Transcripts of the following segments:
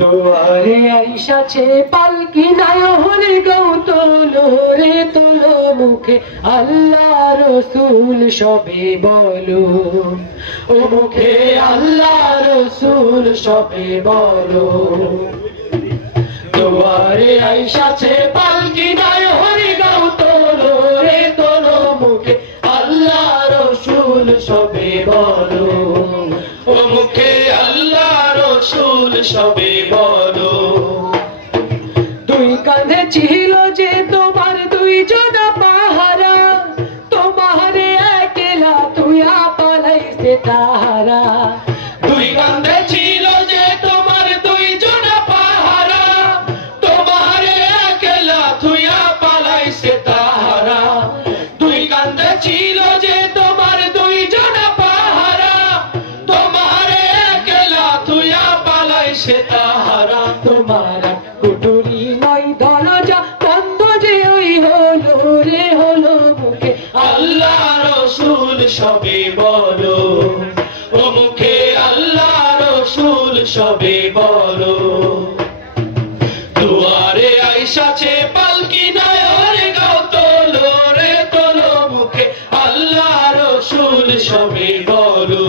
দুয়ারে আইসাছে পালকি নায়হরে গাও তোলো রে তোলো মুখে আল্লাহ রসুল সবে বলো, ও মুখে আল্লাহ রসুল সবে বলো। দুয়ারে আইসাছে পালকি নায়হরে গাও তোলো রে তোলো মুখে আল্লাহ রসুল সবে বলো, ও মুখে আল্লাহ রসুল সবে বলো। দুই কাঁধে ছিল যে তোমার দুইজনা পাহারা, তোমারে একলা তুইয়া পালাইছে তাহারা। দুই কাঁধে ছিল যে তোমার দুইজনা পাহারা, তোমারে একলা তুইয়া পালাইছে তাহারা। দুই কাঁধে ছিল যে তোমার দুইজনা পাহারা, তোমারে একলা তুইয়া পালাইছে তাহারা। তোমার কুটুরি নয় দরজা বন্ধ যে ওই হলো রে হলো মুখে আল্লাহ রসুল সবে বলো, ও মুখে আল্লাহ রসুল সবে বলো। দুয়ারে আইসাছে পালকি নায়হরে গাও তোলো রে তোলো মুখে আল্লাহ রসুল সবে বলো,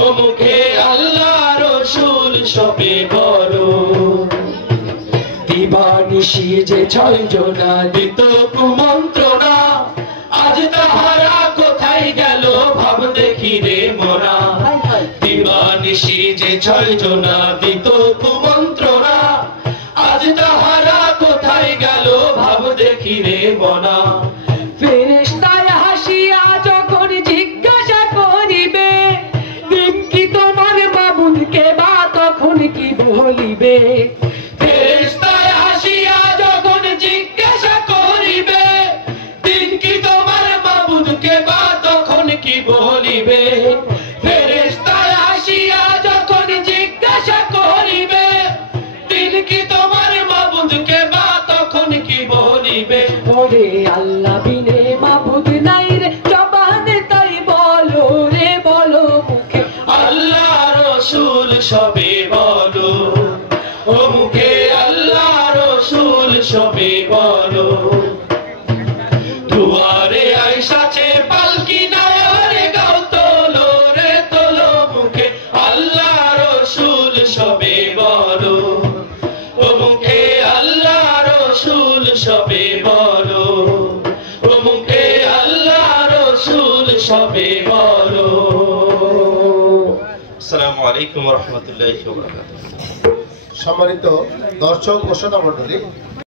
ও মুখে আল্লাহ রসুল সবে বলো। দিবানিশি যে ছয় জনা দিত কুমন্ত্রণা, আজ তাহারা কোথায় গেল ভাব দেখি রে মোরা। দিবানিশি যে ছয় জনা দিত কুমন্ত্রণা, আজ তাহারা কোথায় গেল ভাব দেখি রে মোরা। ফেরেশতায় হাসিয়া যখন জিজ্ঞাসা করিবে, দিন কি তোমার মাবুদকে বা তখন কি বলিবে। ফেরেশতায় হাসিয়া যখন জিজ্ঞাসা করিবে, দিন কি তোমার মাবুদকে বা তখন কি বলিবে। ফেরেশতায় হাসিয়া যখন জিজ্ঞাসা করিবে, দিন কি তোমার মাবুদকে বা তখন কি বলিবে। ওরে আল্লাহ বিনে মাবুদ নাই রে জবানে তাই বলো রে বলো মুখে আল্লাহ রসুল সবে বলো, ও মুখে আল্লাহ রসুল সবে বলো। দুয়ারে আইসাছে পালকি নায়হরে গাও তোলো রে তোলো মুখে আল্লাহ রসুল সবে বলো, ও মুখে আল্লাহ রসুল সবে বলো, ও মুখে আল্লাহ রসুল সবে বলো। আসসালামু আলাইকুম ওয়া রাহমাতুল্লাহি ওয়া বারাকাতুহু। সম্মানিত দর্শক ও শ্রোতা মণ্ডলী,